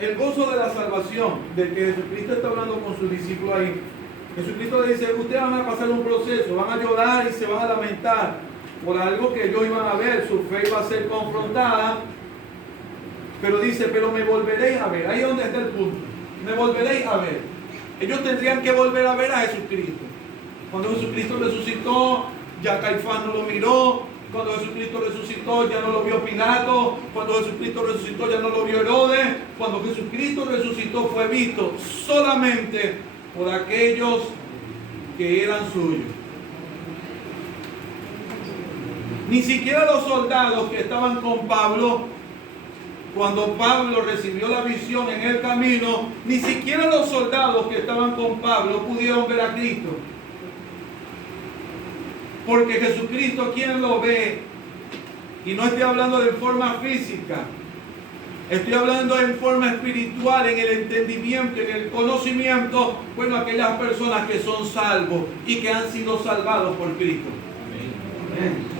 el gozo de la salvación, de que Jesucristo está hablando con sus discípulos ahí. Jesucristo le dice, ustedes van a pasar un proceso, van a llorar y se van a lamentar por algo que ellos iban a ver, su fe iba a ser confrontada, pero dice, pero me volveréis a ver. Ahí es donde está el punto, me volveréis a ver. Ellos tendrían que volver a ver a Jesucristo. Cuando Jesucristo resucitó, ya Caifás no lo miró. Cuando Jesucristo resucitó, ya no lo vio Pilato. Cuando Jesucristo resucitó, ya no lo vio Herodes. Cuando Jesucristo resucitó, fue visto solamente por aquellos que eran suyos. Ni siquiera los soldados que estaban con Pablo, cuando Pablo recibió la visión en el camino, ni siquiera los soldados que estaban con Pablo pudieron ver a Cristo. Porque Jesucristo, ¿quién lo ve? Y no estoy hablando de forma física, estoy hablando en forma espiritual, en el entendimiento, en el conocimiento. Bueno, aquellas personas que son salvos y que han sido salvados por Cristo. Amén.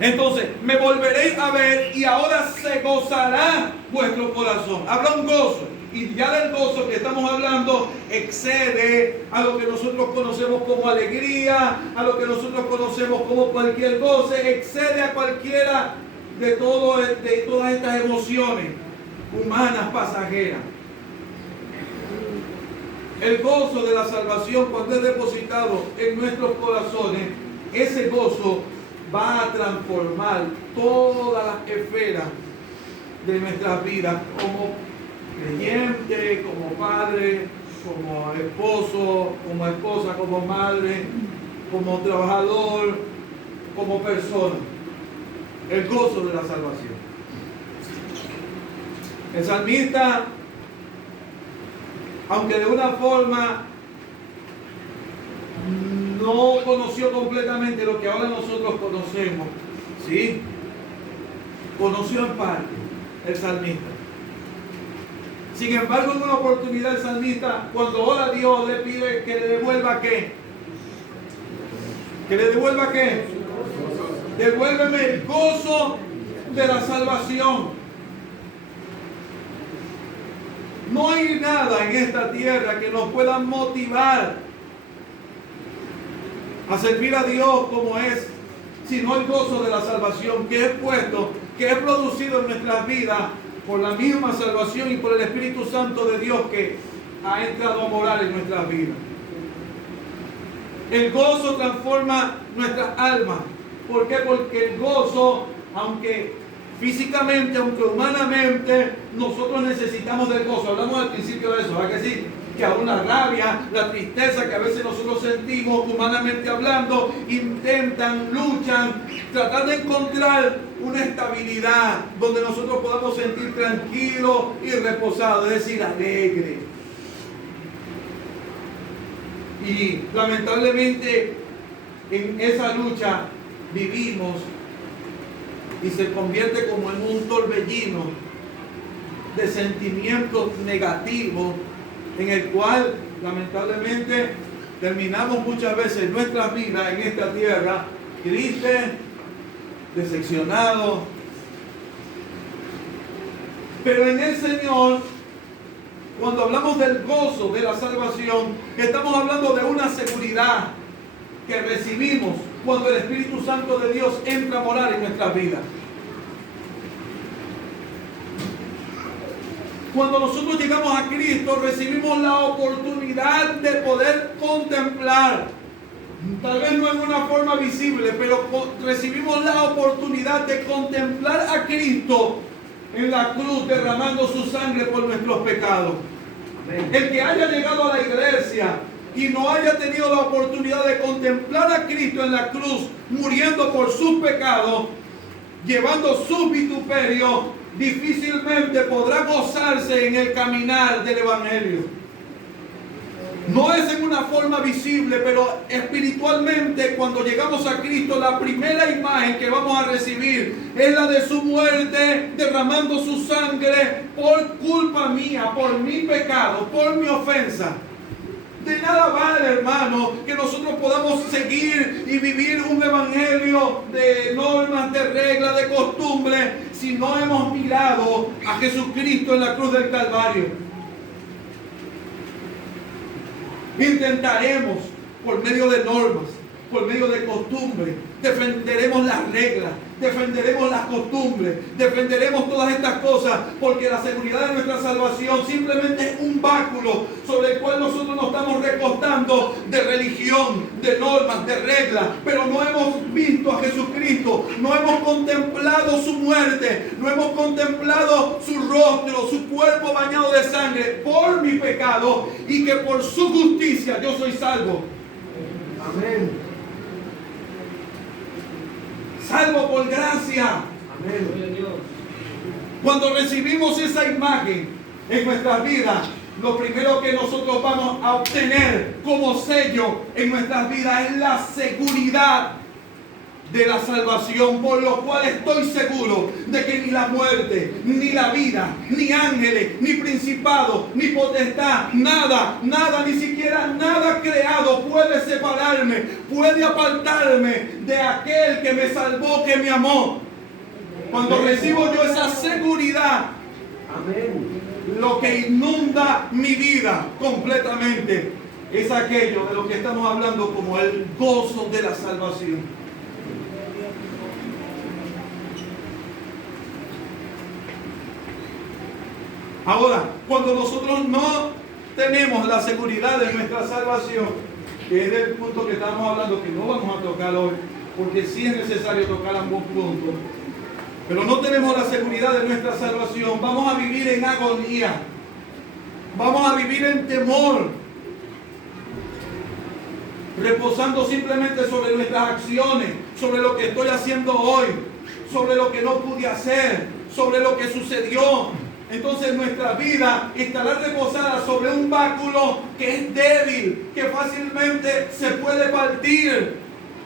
Entonces, me volveréis a ver y ahora se gozará vuestro corazón. Habrá un gozo. Y ya del gozo que estamos hablando excede a lo que nosotros conocemos como alegría, a lo que nosotros conocemos como cualquier goce, excede a cualquiera de todas estas emociones humanas pasajeras. El gozo de la salvación, cuando es depositado en nuestros corazones, ese gozo va a transformar todas las esferas de nuestras vidas, como creyente, como padre, como esposo, como esposa, como madre, como trabajador, como persona. El gozo de la salvación. El salmista, aunque de una forma no conoció completamente lo que ahora nosotros conocemos, ¿sí? Conoció en parte el salmista. Sin embargo, en una oportunidad el salmista, cuando ora a Dios, le pide que le devuelva ¿qué? ¿Que le devuelva qué? Devuélveme el gozo de la salvación. No hay nada en esta tierra que nos pueda motivar a servir a Dios como es, sino el gozo de la salvación que es puesto, que es producido en nuestras vidas por la misma salvación y por el Espíritu Santo de Dios que ha entrado a morar en nuestras vidas. El gozo transforma nuestras almas. ¿Por qué? Porque el gozo, aunque físicamente, aunque humanamente, nosotros necesitamos del gozo. Hablamos al principio de eso, ¿verdad que sí? Que aún la rabia, la tristeza que a veces nosotros sentimos humanamente hablando, intentan, luchan, tratar de encontrar una estabilidad donde nosotros podamos sentir tranquilos y reposados, es decir, alegre. Y lamentablemente en esa lucha vivimos y se convierte como en un torbellino de sentimientos negativos, en el cual lamentablemente terminamos muchas veces nuestras vidas en esta tierra tristes, decepcionados. Pero en el Señor, cuando hablamos del gozo de la salvación, estamos hablando de una seguridad que recibimos cuando el Espíritu Santo de Dios entra a morar en nuestras vidas. Cuando nosotros llegamos a Cristo, recibimos la oportunidad de poder contemplar, tal vez no en una forma visible, pero recibimos la oportunidad de contemplar a Cristo en la cruz derramando su sangre por nuestros pecados. Amén. El que haya llegado a la iglesia y no haya tenido la oportunidad de contemplar a Cristo en la cruz muriendo por sus pecados, llevando sus vituperios, difícilmente podrá gozarse en el caminar del Evangelio. No es en una forma visible, pero espiritualmente cuando llegamos a Cristo, la primera imagen que vamos a recibir es la de su muerte, derramando su sangre por culpa mía, por mi pecado, por mi ofensa. De nada vale, hermano, que nosotros podamos seguir y vivir un evangelio de normas, de reglas, de costumbres, si no hemos mirado a Jesucristo en la cruz del Calvario. Intentaremos, por medio de normas, por medio de costumbres, defenderemos las reglas, defenderemos las costumbres, defenderemos todas estas cosas, porque la seguridad de nuestra salvación simplemente es un báculo sobre el cual nosotros nos estamos recostando de religión, de normas, de reglas, pero no hemos visto a Jesucristo, no hemos contemplado su muerte, no hemos contemplado su rostro, su cuerpo bañado de sangre por mi pecado, y que por su justicia yo soy salvo. Amén. Salvo por gracia. Amén. Cuando recibimos esa imagen en nuestras vidas, lo primero que nosotros vamos a obtener como sello en nuestras vidas es la seguridad de la salvación, por lo cual estoy seguro de que ni la muerte, ni la vida, ni ángeles, ni principado, ni potestad, nada, ni siquiera nada creado puede separarme, puede apartarme de aquel que me salvó, que me amó. Cuando recibo yo esa seguridad, lo que inunda mi vida completamente es aquello de lo que estamos hablando como el gozo de la salvación. Ahora, cuando nosotros no tenemos la seguridad de nuestra salvación, que es el punto que estamos hablando, que no vamos a tocar hoy, porque sí es necesario tocar ambos puntos, pero no tenemos la seguridad de nuestra salvación, vamos a vivir en agonía, vamos a vivir en temor, reposando simplemente sobre nuestras acciones, sobre lo que estoy haciendo hoy, sobre lo que no pude hacer, sobre lo que sucedió. Entonces nuestra vida estará reposada sobre un báculo que es débil, que fácilmente se puede partir.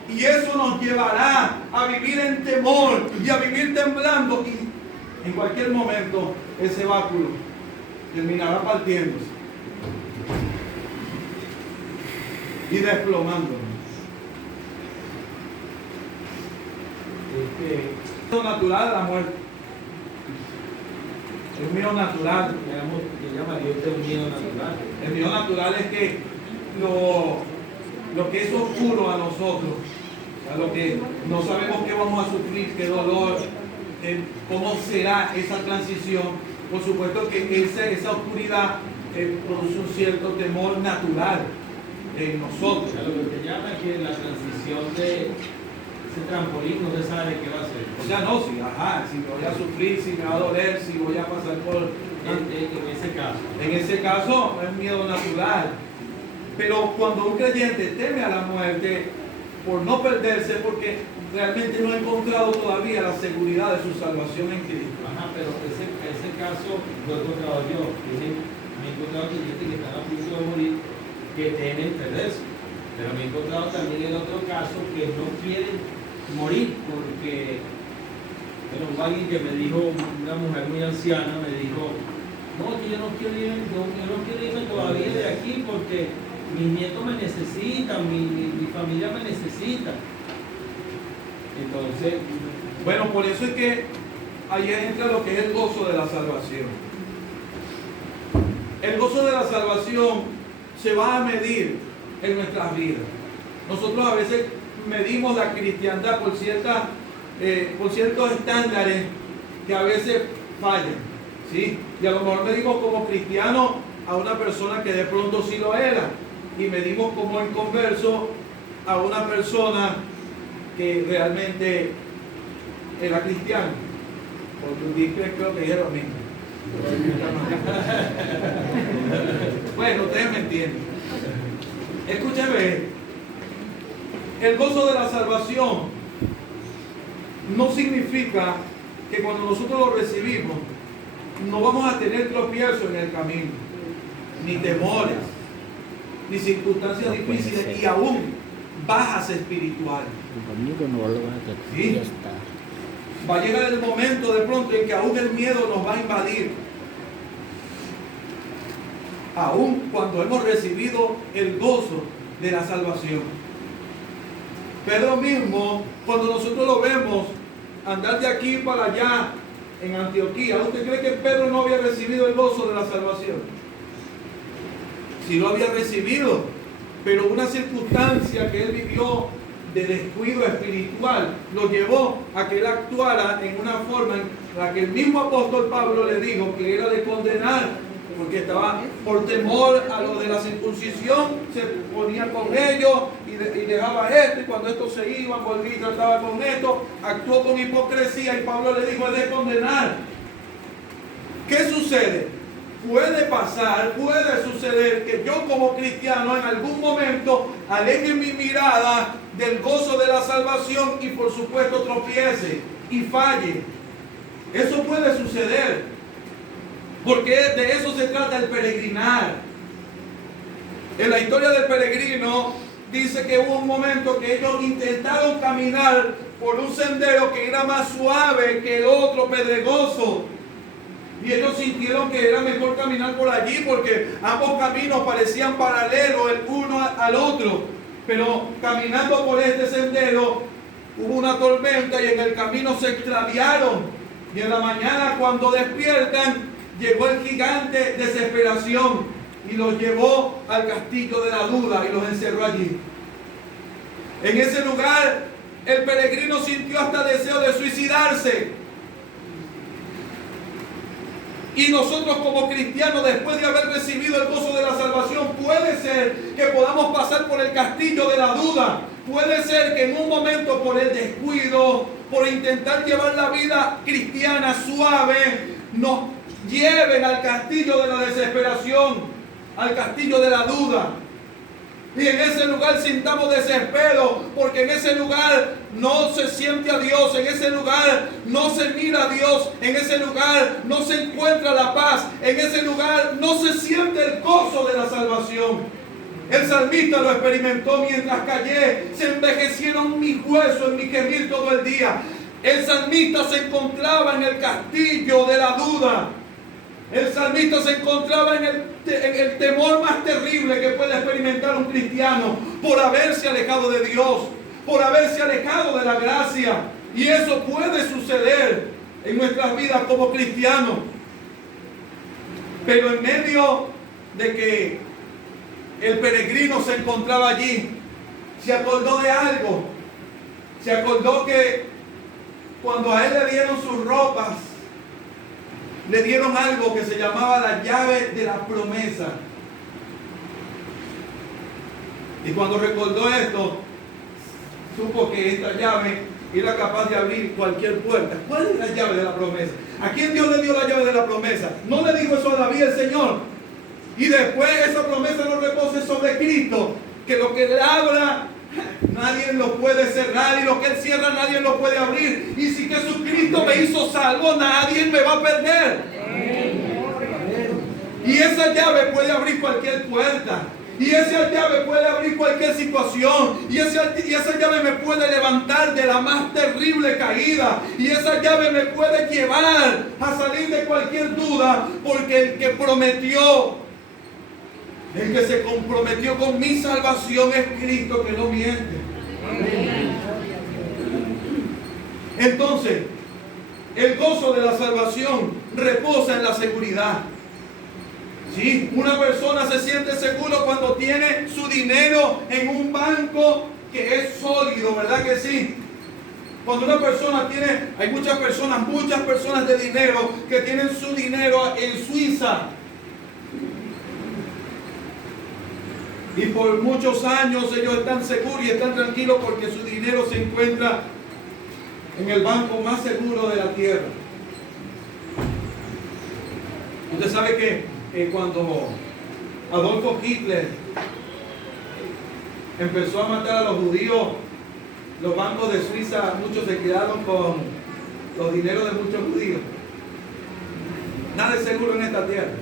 Y eso nos llevará a vivir en temor y a vivir temblando. Y en cualquier momento ese báculo terminará partiéndose y desplomándose. Es natural la muerte. Es un miedo natural. Que llama Dios de un miedo natural. El miedo natural es que lo que es oscuro a nosotros, a lo que no sabemos qué vamos a sufrir, qué dolor, cómo será esa transición. Por supuesto que esa oscuridad produce un cierto temor natural en nosotros. Lo que se llama es que la transición de ese trampolín no se sabe qué va a ser. O sea, no, si voy a sufrir, si me va a doler, si voy a pasar por... En ese caso. En ese caso es miedo natural. Pero cuando un creyente teme a la muerte por no perderse, porque realmente no ha encontrado todavía la seguridad de su salvación en Cristo. Ajá, pero ese caso lo he encontrado yo. Me he encontrado creyentes que están a punto de morir, que temen perderse. Pero me he encontrado también el otro caso que no quieren morir porque, bueno, alguien que me dijo, una mujer muy anciana, me dijo, no, yo no quiero irme todavía de aquí porque mis nietos me necesitan, mi familia me necesita. Entonces, bueno, por eso es que ahí entra lo que es el gozo de la salvación. El gozo de la salvación se va a medir en nuestras vidas. Nosotros a veces medimos la cristiandad por ciertos estándares que a veces fallan, ¿sí? Y a lo mejor medimos como cristiano a una persona que de pronto sí lo era, y medimos como inconverso a una persona que realmente era cristiano. Porque ustedes creo que dijeron lo mismo. Bueno, ustedes me entienden. Escúcheme, el gozo de la salvación no significa que cuando nosotros lo recibimos no vamos a tener tropiezos en el camino, ni temores, ni circunstancias difíciles, y aún bajas espirituales. ¿Sí? Va a llegar el momento de pronto en que aún el miedo nos va a invadir. aun cuando hemos recibido el gozo de la salvación. Pedro mismo, cuando nosotros lo vemos andar de aquí para allá en Antioquía, ¿usted cree que Pedro no había recibido el gozo de la salvación? Sí lo había recibido, pero una circunstancia que él vivió de descuido espiritual lo llevó a que él actuara en una forma en la que el mismo apóstol Pablo le dijo que era de condenar, porque estaba por temor a lo de la circuncisión, se ponía con ellos y dejaba esto, y cuando estos se iban, volvía y trataba con esto, actuó con hipocresía, y Pablo le dijo: es de condenar. ¿Qué sucede? Puede pasar, puede suceder que yo como cristiano en algún momento aleje mi mirada del gozo de la salvación y por supuesto tropiece y falle. Eso puede suceder, porque de eso se trata el peregrinar. En la historia del peregrino dice que hubo un momento que ellos intentaron caminar por un sendero que era más suave que el otro, pedregoso. Y ellos sintieron que era mejor caminar por allí porque ambos caminos parecían paralelos el uno al otro. Pero caminando por este sendero hubo una tormenta y en el camino se extraviaron. Y en la mañana, cuando despiertan, llegó el gigante desesperación y los llevó al castillo de la duda y los encerró allí. En ese lugar el peregrino sintió hasta deseo de suicidarse. Y nosotros como cristianos, después de haber recibido el gozo de la salvación, puede ser que podamos pasar por el castillo de la duda. Puede ser que en un momento, por el descuido, por intentar llevar la vida cristiana suave, nos lleven al castillo de la desesperación, al castillo de la duda. Y en ese lugar sintamos desespero, porque en ese lugar no se siente a Dios, en ese lugar no se mira a Dios, en ese lugar no se encuentra la paz, en ese lugar no se siente el gozo de la salvación. El salmista lo experimentó: mientras callé, se envejecieron mis huesos en mi gemir todo el día. El salmista se encontraba en el castillo de la duda. El salmista se encontraba en el temor más terrible que puede experimentar un cristiano por haberse alejado de Dios, por haberse alejado de la gracia. Y eso puede suceder en nuestras vidas como cristianos. Pero en medio de que el peregrino se encontraba allí, se acordó de algo. Se acordó que cuando a él le dieron sus ropas, le dieron algo que se llamaba la llave de la promesa. Y cuando recordó esto, supo que esta llave era capaz de abrir cualquier puerta. ¿Cuál es la llave de la promesa? ¿A quién Dios le dio la llave de la promesa? No le dijo eso a David el Señor. Y después esa promesa no repose sobre Cristo, que lo que él abra, nadie lo puede cerrar, y lo que él cierra, nadie lo puede abrir. Y si Jesucristo me hizo salvo, nadie me va a perder. Y esa llave puede abrir cualquier puerta. Y esa llave puede abrir cualquier situación. Y esa llave me puede levantar de la más terrible caída. Y esa llave me puede llevar a salir de cualquier duda. Porque el que prometió, el que se comprometió con mi salvación es Cristo, que no miente. Entonces, el gozo de la salvación reposa en la seguridad. Sí, una persona se siente seguro cuando tiene su dinero en un banco que es sólido, ¿verdad que sí? Cuando una persona tiene, hay muchas personas de dinero que tienen su dinero en Suiza. Y por muchos años ellos están seguros y están tranquilos porque su dinero se encuentra en el banco más seguro de la tierra. Usted sabe que cuando Adolfo Hitler empezó a matar a los judíos, los bancos de Suiza, muchos se quedaron con los dineros de muchos judíos. Nada es seguro en esta tierra.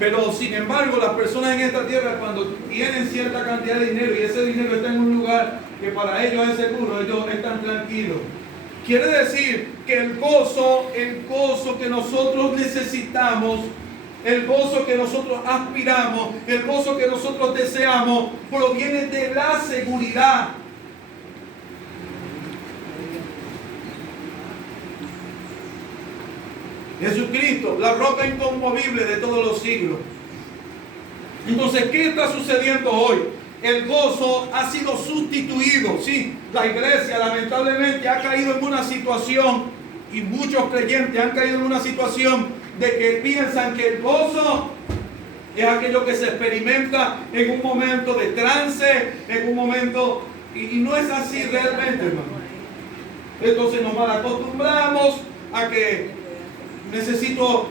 Pero sin embargo, las personas en esta tierra, cuando tienen cierta cantidad de dinero y ese dinero está en un lugar que para ellos es seguro, ellos están tranquilos. Quiere decir que el gozo que nosotros necesitamos, el gozo que nosotros aspiramos, el gozo que nosotros deseamos, proviene de la seguridad. Jesucristo, la roca inconmovible de todos los siglos. Entonces, ¿qué está sucediendo hoy? El gozo ha sido sustituido. Sí, la iglesia lamentablemente ha caído en una situación, y muchos creyentes han caído en una situación de que piensan que el gozo es aquello que se experimenta en un momento de trance, en un momento, y no es así realmente, hermano. Entonces nos mal acostumbramos a que necesito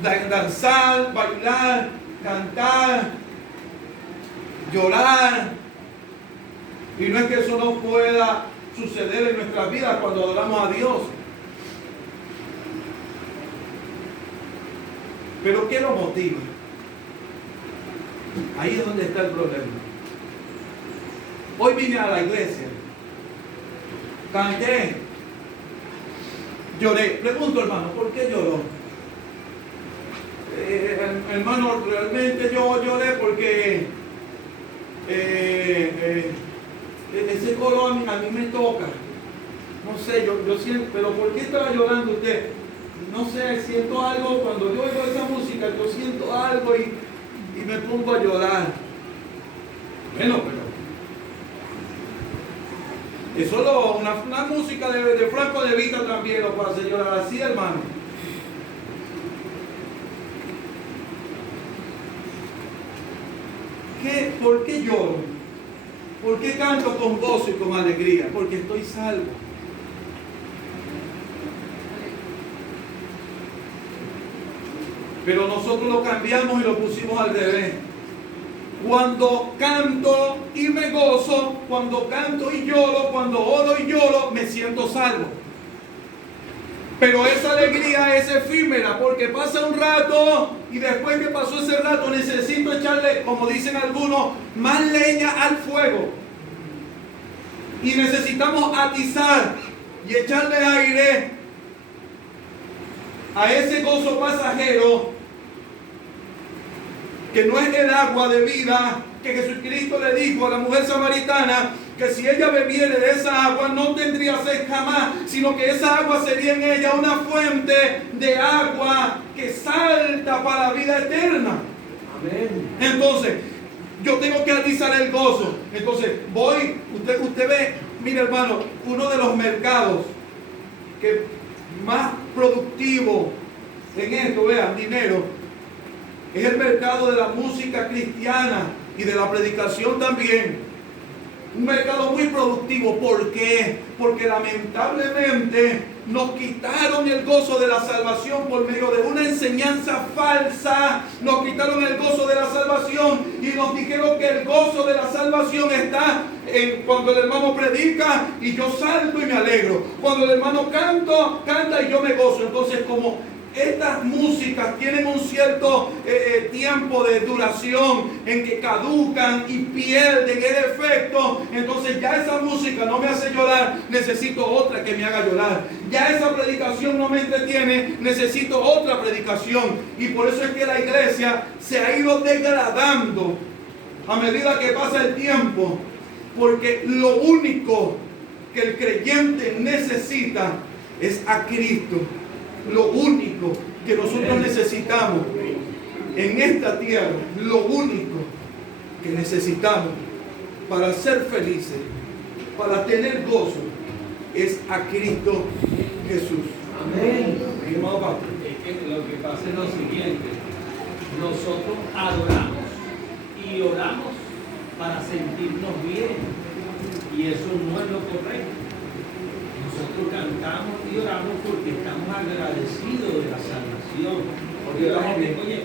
danzar, bailar, cantar, llorar. Y no es que eso no pueda suceder en nuestras vidas cuando adoramos a Dios. Pero ¿qué lo motiva? Ahí es donde está el problema. Hoy vine a la iglesia, canté, lloré. Pregunto, hermano, ¿por qué lloró? Hermano, realmente yo lloré porque ese coro a mí me toca. No sé, yo siento, pero ¿por qué estaba llorando usted? No sé, siento algo, cuando yo oigo esa música, yo siento algo y me pongo a llorar. Bueno, pero es solo una música de Franco De Vita también lo puede hacer llorar así, hermano. ¿Por qué lloro? ¿Por qué canto con gozo y con alegría? Porque estoy salvo. Pero nosotros lo cambiamos y lo pusimos al revés. Cuando canto y me gozo, cuando canto y lloro, cuando oro y lloro, me siento salvo. Pero esa alegría es efímera porque pasa un rato y después que pasó ese rato necesito echarle, como dicen algunos, más leña al fuego. Y necesitamos atizar y echarle aire a ese gozo pasajero que no es el agua de vida que Jesucristo le dijo a la mujer samaritana, que si ella bebiere de esa agua no tendría sed jamás, sino que esa agua sería en ella una fuente de agua que salta para la vida eterna. Amén. Entonces, yo tengo que atizar el gozo. Entonces, usted ve, mire hermano, uno de los mercados que más productivo en esto, vean, dinero, es el mercado de la música cristiana y de la predicación también. Un mercado muy productivo. ¿Por qué? Porque lamentablemente nos quitaron el gozo de la salvación por medio de una enseñanza falsa. Nos quitaron el gozo de la salvación y nos dijeron que el gozo de la salvación está en cuando el hermano predica y yo salto y me alegro. Cuando el hermano canta y yo me gozo. Entonces, como estas músicas tienen un cierto tiempo de duración en que caducan y pierden el efecto, entonces ya esa música no me hace llorar, necesito otra que me haga llorar. Ya esa predicación no me entretiene, necesito otra predicación. Y por eso es que la iglesia se ha ido degradando a medida que pasa el tiempo, porque lo único que el creyente necesita es a Cristo. Lo único que nosotros necesitamos en esta tierra, lo único que necesitamos para ser felices, para tener gozo, es a Cristo Jesús. Amén. Es que lo que pasa es lo siguiente: nosotros adoramos y oramos para sentirnos bien, y eso no es lo correcto. Nosotros cantamos y oramos porque estamos agradecidos de la salvación. Porque la gente, oye,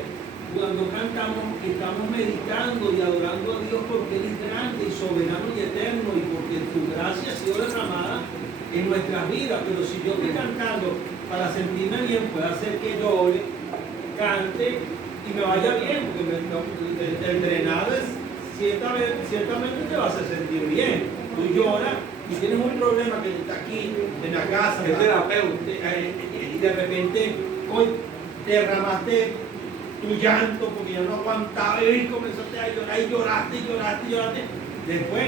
cuando cantamos estamos meditando y adorando a Dios porque Él es grande y soberano y eterno y porque su gracia ha sido derramada en nuestras vidas. Pero si yo estoy cantando para sentirme bien, puede hacer que llore, cante y me vaya bien, porque el drenado es, ciertamente te va a hacer sentir bien. Tú lloras y tienes un problema que está aquí en la casa, el terapeuta, y de repente hoy derramaste tu llanto porque ya no aguantaba y comenzaste a llorar y lloraste. Después,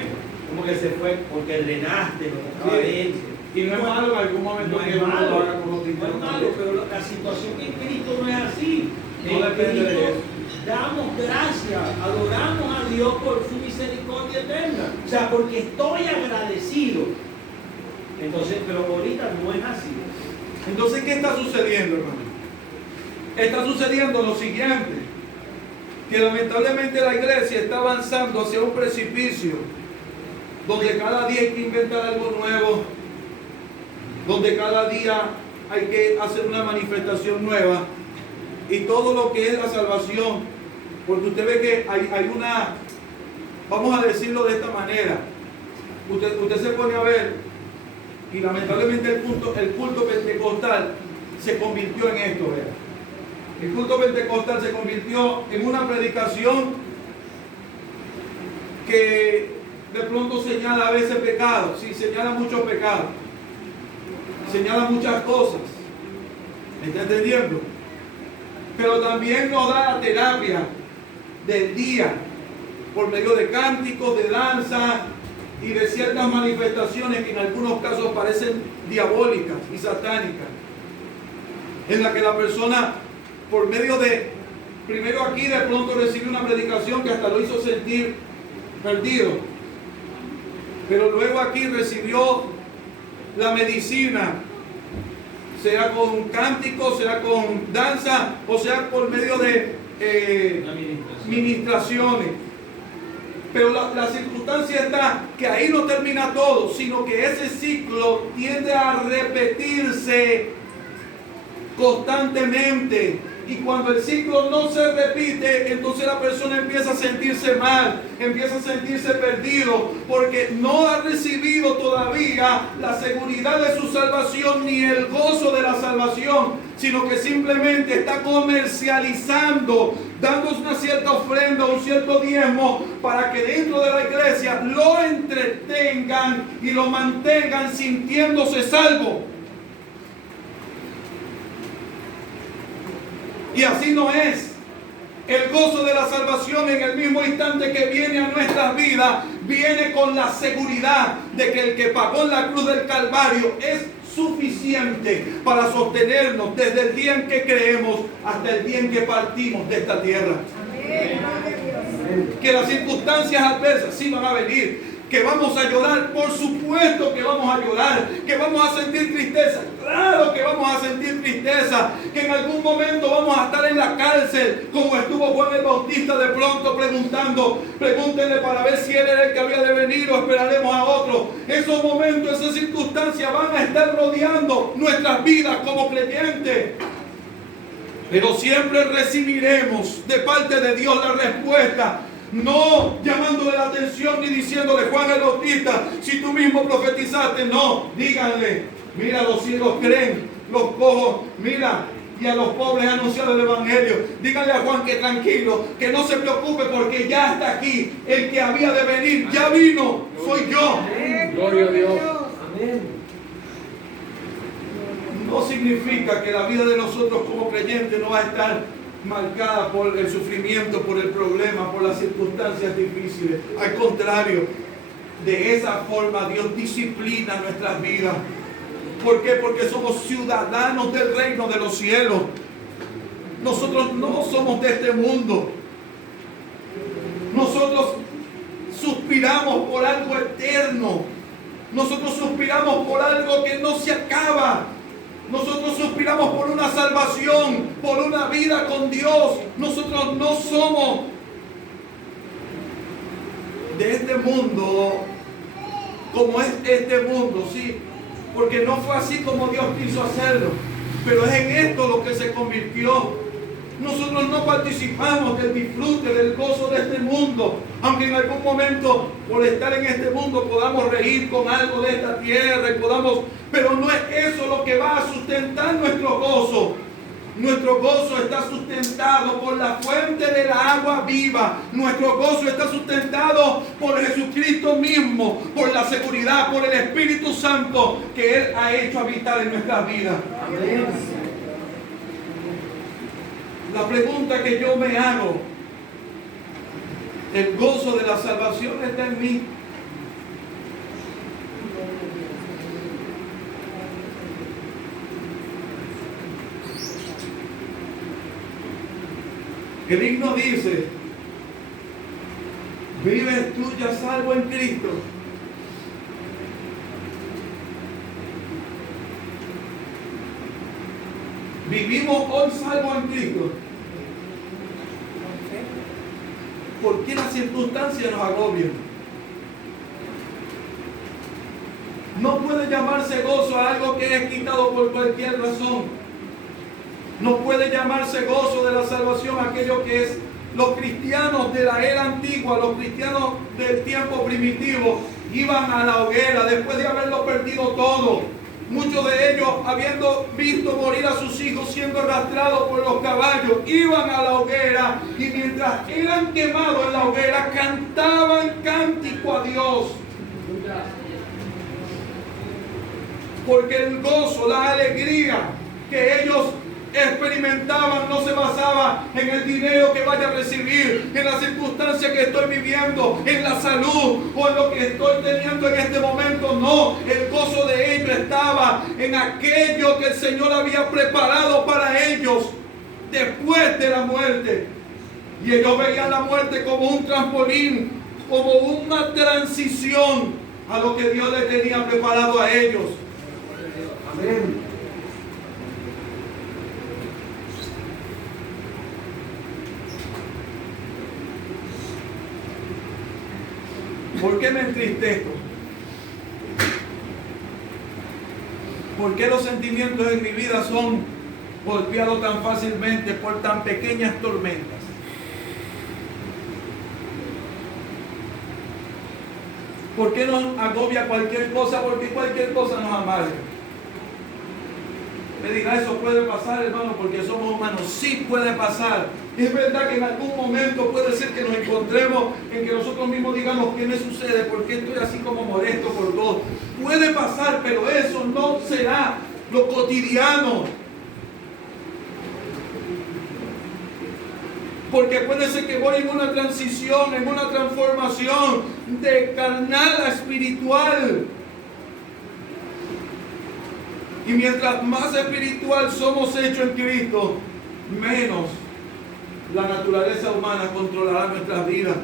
como que se fue porque drenaste lo que estaba dentro. Y no es malo en algún momento no que es uno malo, lo haga con los no es malo, pero la situación en Cristo no es así. No En depende de Cristo eso. damos gracias, adoramos a Dios por su misericordia eterna. O sea, porque estoy agradecido. Entonces, pero ahorita no es así. Entonces, ¿qué está sucediendo, hermano? Está sucediendo lo siguiente, que lamentablemente la iglesia está avanzando hacia un precipicio donde cada día hay que inventar algo nuevo, donde cada día hay que hacer una manifestación nueva, y todo lo que es la salvación, porque usted ve que hay una, vamos a decirlo de esta manera, usted se pone a ver, y lamentablemente el culto pentecostal se convirtió en esto, ¿verdad? El culto pentecostal se convirtió en una predicación que de pronto señala a veces pecados, sí, señala muchos pecados, señala muchas cosas, ¿me está entendiendo? Pero también nos da la terapia del día, por medio de cánticos, de danza y de ciertas manifestaciones que en algunos casos parecen diabólicas y satánicas, en la que la persona, por medio de, primero aquí de pronto recibió una predicación que hasta lo hizo sentir perdido, pero luego aquí recibió la medicina, sea con cántico, sea con danza, o sea por medio de ministraciones. Pero la circunstancia está que ahí no termina todo, sino que ese ciclo tiende a repetirse constantemente. Y cuando el ciclo no se repite, entonces la persona empieza a sentirse mal, empieza a sentirse perdido, porque no ha recibido todavía la seguridad de su salvación ni el gozo de la salvación, sino que simplemente está comercializando, dando una cierta ofrenda, un cierto diezmo, para que dentro de la iglesia lo entretengan y lo mantengan sintiéndose salvo. Y así no es. El gozo de la salvación en el mismo instante que viene a nuestras vidas, viene con la seguridad de que el que pagó en la cruz del Calvario es suficiente para sostenernos desde el día en que creemos hasta el día en que partimos de esta tierra. Amén. Que las circunstancias adversas sí van a venir. Que vamos a llorar, por supuesto que vamos a llorar. Que vamos a sentir tristeza, claro que vamos a sentir tristeza. Que en algún momento vamos a estar en la cárcel, como estuvo Juan el Bautista de pronto preguntando, pregúntenle para ver si él era el que había de venir o esperaremos a otro. Esos momentos, esas circunstancias van a estar rodeando nuestras vidas como creyentes. Pero siempre recibiremos de parte de Dios la respuesta. No llamándole la atención ni diciéndole, Juan el Bautista, si tú mismo profetizaste, no, díganle, mira, los ciegos creen, los cojos, mira, y a los pobres anunciado el evangelio. Díganle a Juan que tranquilo, que no se preocupe porque ya está aquí, el que había de venir, ya vino, soy yo. Gloria a Dios. Amén. No significa que la vida de nosotros como creyentes no va a estar marcada por el sufrimiento, por el problema, por las circunstancias difíciles. Al contrario, de esa forma Dios disciplina nuestras vidas. ¿Por qué? Porque somos ciudadanos del reino de los cielos. Nosotros no somos de este mundo. Nosotros suspiramos por algo eterno. Nosotros suspiramos por algo que no se acaba. Nosotros suspiramos por una salvación, por una vida con Dios. Nosotros no somos de este mundo como es este mundo, sí, porque no fue así como Dios quiso hacerlo, pero es en esto lo que se convirtió. Nosotros no participamos del disfrute, del gozo de este mundo, aunque en algún momento por estar en este mundo podamos reír con algo de esta tierra y podamos, pero no es eso lo que va a sustentar nuestro gozo. Nuestro gozo está sustentado por la fuente del agua viva. Nuestro gozo está sustentado por Jesucristo mismo, por la seguridad, por el Espíritu Santo que Él ha hecho habitar en nuestras vidas. Amén. La pregunta que yo me hago, el gozo de la salvación está en mí. El himno dice: vives tú ya salvo en Cristo. Vivimos hoy salvo en Cristo. ¿Por qué las circunstancias nos agobian? No puede llamarse gozo a algo que es quitado por cualquier razón. No puede llamarse gozo de la salvación aquello que es los cristianos de la era antigua, los cristianos del tiempo primitivo, iban a la hoguera después de haberlo perdido todo. Muchos de ellos, habiendo visto morir a sus hijos siendo arrastrados por los caballos, iban a la hoguera y mientras eran quemados en la hoguera, cantaban cántico a Dios. Porque el gozo, la alegría que ellos experimentaban no se basaba en el dinero que vaya a recibir, en la circunstancia que estoy viviendo, en la salud o en lo que estoy teniendo en este momento. No, el gozo de ellos estaba en aquello que el Señor había preparado para ellos después de la muerte. Y ellos veían la muerte como un trampolín, como una transición a lo que Dios les tenía preparado a ellos. Amén. ¿Por qué me entristezco? ¿Por qué los sentimientos en mi vida son golpeados tan fácilmente por tan pequeñas tormentas? ¿Por qué nos agobia cualquier cosa? Porque cualquier cosa nos amarga. Me dirá, eso puede pasar, hermano, porque somos humanos. Sí puede pasar. Es verdad que en algún momento puede ser que nos encontremos en que nosotros mismos digamos: ¿qué me sucede? ¿Por qué estoy así como molesto por todo? Puede pasar, pero eso no será lo cotidiano. Porque puede ser que voy en una transición, en una transformación de carnal a espiritual. Y mientras más espiritual somos hechos en Cristo, menos la naturaleza humana controlará nuestras vidas.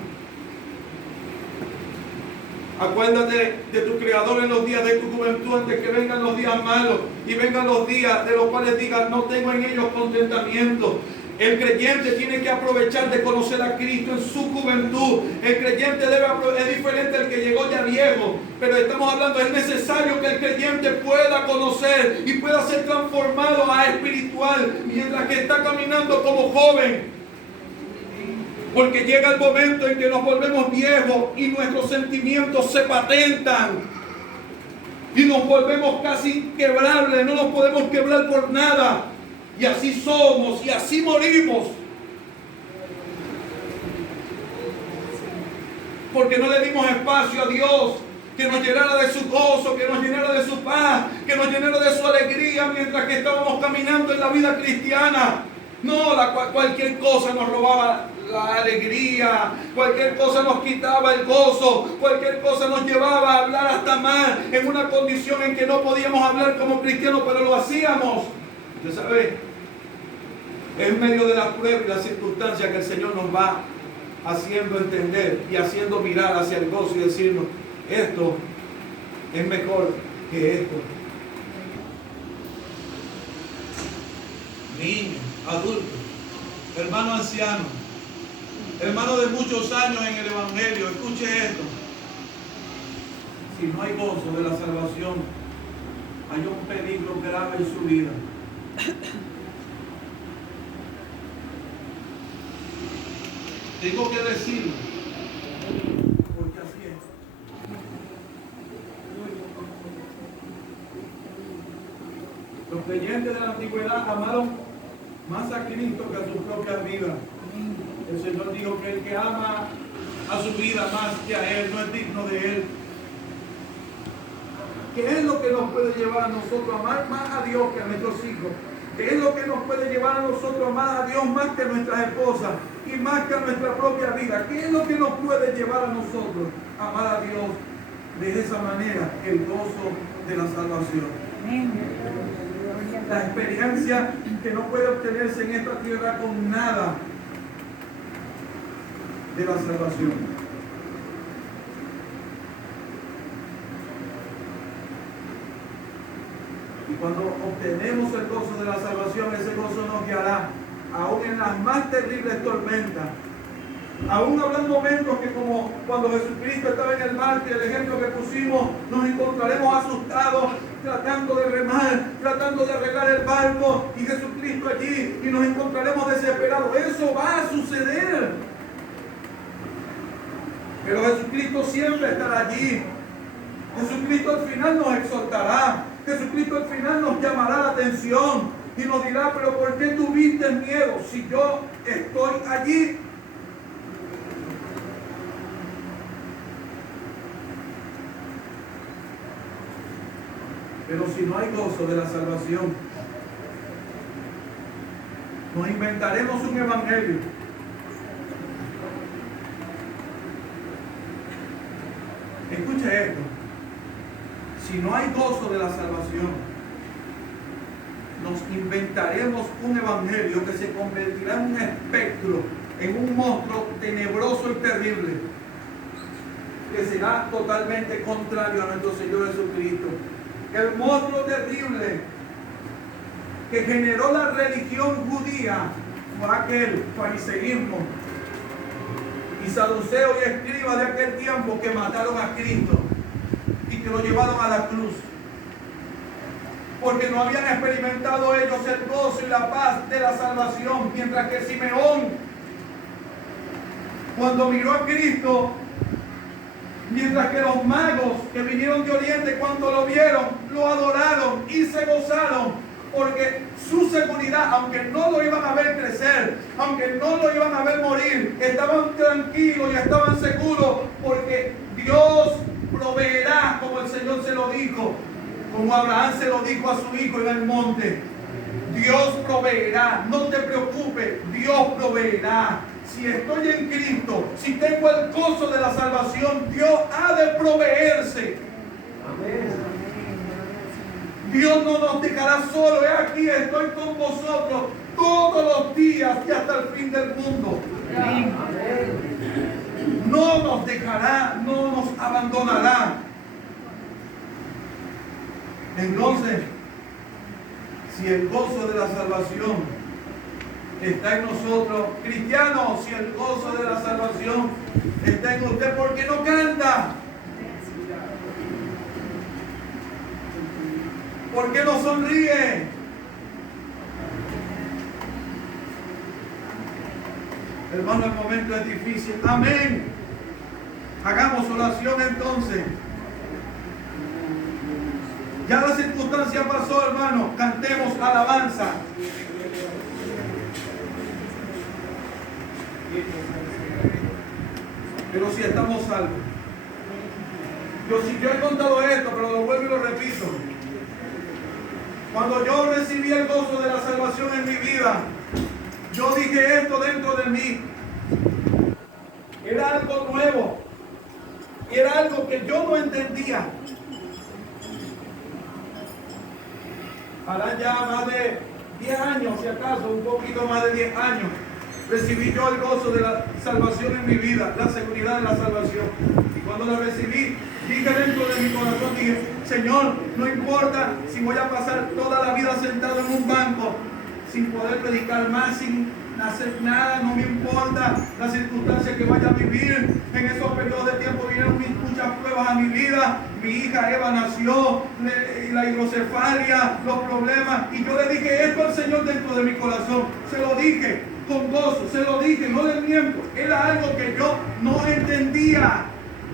Acuérdate de tu Creador en los días de tu juventud, antes que vengan los días malos y vengan los días de los cuales digas: no tengo en ellos contentamiento. El creyente tiene que aprovechar de conocer a Cristo en su juventud. El creyente es diferente al que llegó ya viejo, pero estamos hablando, es necesario que el creyente pueda conocer y pueda ser transformado a espiritual mientras que está caminando como joven. Porque llega el momento en que nos volvemos viejos y nuestros sentimientos se patentan y nos volvemos casi inquebrables, no nos podemos quebrar por nada. Y así somos y así morimos. Porque no le dimos espacio a Dios que nos llenara de su gozo, que nos llenara de su paz, que nos llenara de su alegría mientras que estábamos caminando en la vida cristiana. No, cualquier cosa nos robaba la alegría, cualquier cosa nos quitaba el gozo, cualquier cosa nos llevaba a hablar hasta mal, en una condición en que no podíamos hablar como cristianos, pero lo hacíamos. Usted sabe, en medio de las pruebas y las circunstancias que el Señor nos va haciendo entender y haciendo mirar hacia el gozo y decirnos: esto es mejor que esto. Niños, adultos, hermano anciano, hermano de muchos años en el Evangelio, escuche esto. Si no hay gozo de la salvación, hay un peligro grave en su vida. Tengo que decirlo, porque así es. Los creyentes de la antigüedad amaron más a Cristo que a su propia vida. El Señor dijo que el que ama a su vida más que a Él no es digno de Él. ¿Qué es lo que nos puede llevar a nosotros a amar más a Dios que a nuestros hijos? ¿Qué es lo que nos puede llevar a nosotros a amar a Dios más que a nuestras esposas y más que a nuestra propia vida? ¿Qué es lo que nos puede llevar a nosotros a amar a Dios de esa manera? El gozo de la salvación. La experiencia que no puede obtenerse en esta tierra con nada de la salvación. Y cuando obtenemos el gozo de la salvación, ese gozo nos guiará aún en las más terribles tormentas. Aún habrán momentos que, como cuando Jesucristo estaba en el mar, que el ejemplo que pusimos, nos encontraremos asustados, tratando de remar, tratando de arreglar el barco, y Jesucristo allí, y nos encontraremos desesperados. Eso va a suceder. Pero Jesucristo siempre estará allí. Jesucristo al final nos exhortará. Jesucristo al final nos llamará la atención y nos dirá, pero ¿por qué tuviste miedo si yo estoy allí? Pero si no hay gozo de la salvación, nos inventaremos un evangelio. Escuche esto. Si no hay gozo de la salvación, nos inventaremos un evangelio que se convertirá en un espectro, en un monstruo tenebroso y terrible, que será totalmente contrario a nuestro Señor Jesucristo. El monstruo terrible que generó la religión judía fue aquel fariseísmo y saduceo y escriba de aquel tiempo que mataron a Cristo y que lo llevaron a la cruz, porque no habían experimentado ellos el gozo y la paz de la salvación, mientras que Simeón, cuando miró a Cristo, mientras que los magos que vinieron de Oriente, cuando lo vieron, lo adoraron y se gozaron, porque su seguridad, aunque no lo iban a ver crecer, aunque no lo iban a ver morir, estaban tranquilos y estaban seguros, porque Dios proveerá, como el Señor se lo dijo, como Abraham se lo dijo a su hijo en el monte. Dios proveerá, no te preocupes, Dios proveerá. Si estoy en Cristo, si tengo el gozo de la salvación, Dios ha de proveerse. Dios no nos dejará solo. He aquí, estoy con vosotros todos los días y hasta el fin del mundo. No nos dejará, no nos abandonará. Entonces, si el gozo de la salvación está en nosotros, cristianos, si el gozo de la salvación está en usted, ¿por qué no canta? ¿Por qué no sonríe? Hermano, el momento es difícil. Amén. Hagamos oración entonces. Ya la circunstancia pasó, hermano. Cantemos alabanza. Pero si estamos salvos. Yo he contado esto, pero lo vuelvo y lo repito. Cuando yo recibí el gozo de la salvación en mi vida, yo dije esto dentro de mí. Era algo nuevo. Era algo que yo no entendía. Harán ya más de 10 años, si acaso, un poquito más de 10 años, recibí yo el gozo de la salvación en mi vida, la seguridad de la salvación. Y cuando la recibí, dije dentro de mi corazón, dije, Señor, no importa si voy a pasar toda la vida sentado en un banco, sin poder predicar más, sin hacer nada, no me importa la circunstancia que vaya a vivir. En esos periodos de tiempo vinieron muchas pruebas a mi vida. Mi hija Eva nació, la hidrocefalia, los problemas, y yo le dije esto al Señor dentro de mi corazón. Se lo dije con gozo, se lo dije, no le miento. Era algo que yo no entendía.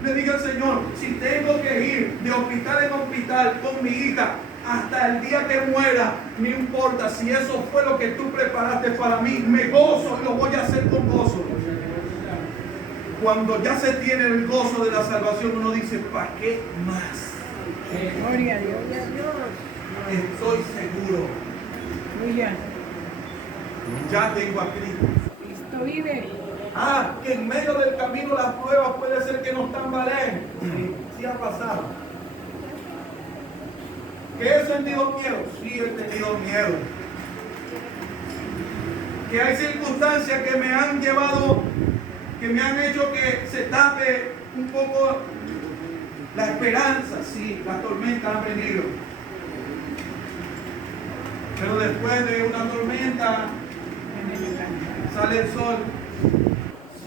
Le dije al Señor, si tengo que ir de hospital en hospital con mi hija, hasta el día que muera, no importa si eso fue lo que tú preparaste para mí, me gozo y lo voy a hacer con gozo. Cuando ya se tiene el gozo de la salvación, uno dice, ¿para qué más? Gloria a Dios. Estoy seguro. Aleluya. Ya tengo a Cristo. Cristo vive. Que en medio del camino las pruebas puede ser que nos tambaleen. Sí ha pasado. ¿Que he sentido miedo? Sí he tenido miedo. Que hay circunstancias que me han llevado, que me han hecho que se tape un poco la esperanza. Sí, las tormentas han venido. Pero después de una tormenta sale el sol.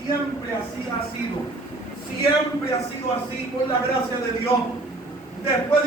Siempre así ha sido. Siempre ha sido así por la gracia de Dios. Después